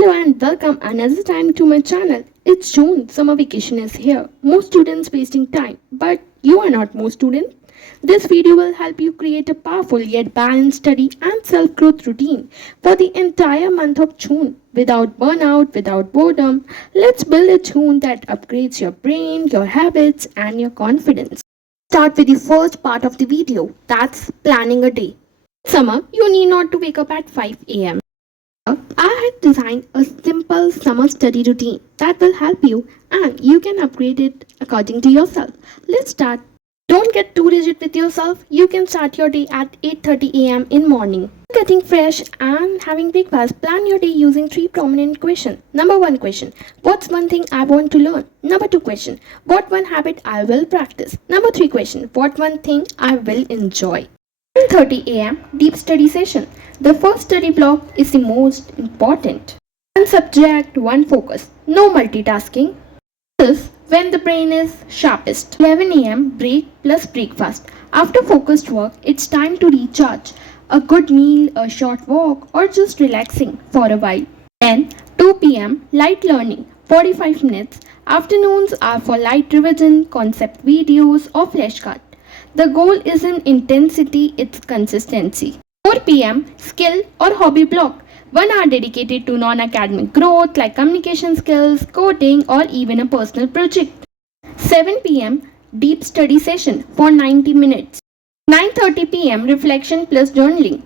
Hello and welcome another time to my channel. It's June, summer vacation is here. Most students wasting time, but you are not most students. This video will help you create a powerful yet balanced study and self-growth routine for the entire month of June without burnout, without boredom. Let's build a June that upgrades your brain, your habits and your confidence. Start with the first part of the video, that's planning a day. Summer, you need not to wake up at 5 a.m. I have designed a simple summer study routine that will help you and you can upgrade it according to yourself. Let's start. Don't get too rigid with yourself. You can start your day at 8:30 a.m. in morning. Getting fresh and having breakfast, plan your day using three prominent questions. Number one question, what's one thing I want to learn? Number two question, what one habit I will practice? Number three question, what one thing I will enjoy? 10:30 a.m. Deep study session. The first study block is the most important. One subject, one focus. No multitasking. This is when the brain is sharpest. 11 a.m. break plus breakfast. After focused work, it's time to recharge. A good meal, a short walk, or just relaxing for a while. Then 2 p.m. light learning. 45 minutes. Afternoons are for light revision, concept videos, or flashcards. The goal isn't intensity, it's consistency. 4 p.m. skill or hobby block. 1 hour dedicated to non-academic growth like communication skills, coding or even a personal project. 7 p.m. deep study session for 90 minutes. 9:30 p.m. reflection plus journaling.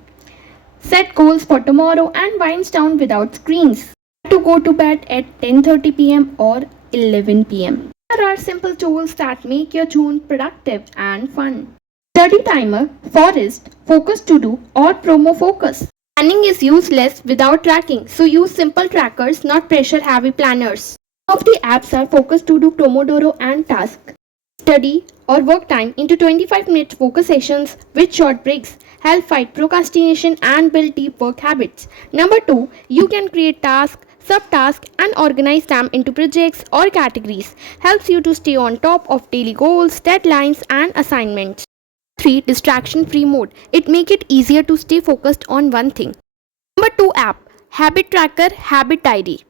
Set goals for tomorrow and winds down without screens. To go to bed at 10:30 p.m. or 11 p.m. There are simple tools that make your June productive and fun. Study timer, forest, focus to do, or promo focus. Planning is useless without tracking, so use simple trackers, not pressure heavy planners. Some of the apps are focus to do, Pomodoro, and task. Study or work time into 25-minute focus sessions with short breaks. Help fight procrastination and build deep work habits. Number 2, you can create tasks, subtasks and organize them into projects or categories. Helps you to stay on top of daily goals, deadlines and assignments. 3. Distraction free mode. It makes it easier to stay focused on one thing. Number 2 app, Habit Tracker, Habit Diary.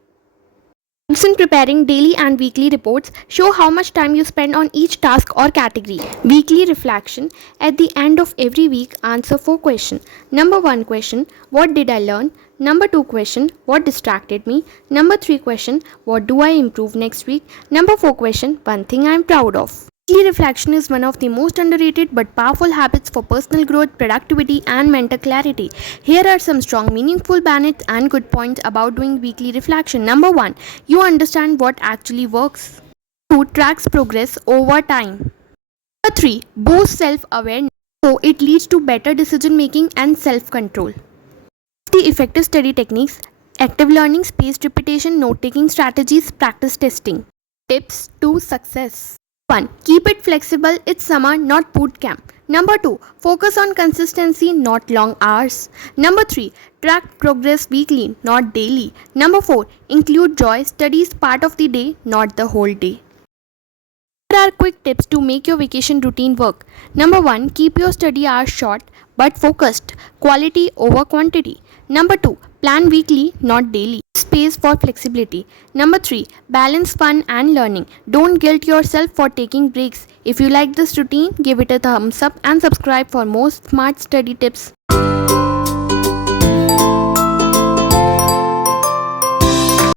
Helps in preparing daily and weekly reports. Show how much time you spend on each task or category. Weekly reflection. At the end of every week, answer 4 questions. Number 1 question, what did I learn? Number 2 question, what distracted me? Number 3 question, what do I improve next week? Number 4 question, one thing I am proud of. Weekly reflection is one of the most underrated but powerful habits for personal growth, productivity, and mental clarity. Here are some strong, meaningful benefits and good points about doing weekly reflection. Number 1, you understand what actually works. 2, tracks progress over time. Number 3, boosts self-awareness. 4, it leads to better decision making and self-control. The effective study techniques, active learning, spaced repetition, note-taking strategies, practice testing. Tips to success. 1. Keep it flexible, it's summer, not boot camp. Number 2. Focus on consistency, not long hours. Number 3. Track progress weekly, not daily. Number 4. Include joy, studies part of the day, not the whole day. Here are quick tips to make your vacation routine work. Number 1. Keep your study hours short but focused, quality over quantity. Number 2. Plan weekly, not daily. Space for flexibility. Number 3. Balance fun and learning. Don't guilt yourself for taking breaks. If you like this routine, give it a thumbs up and subscribe for more smart study tips.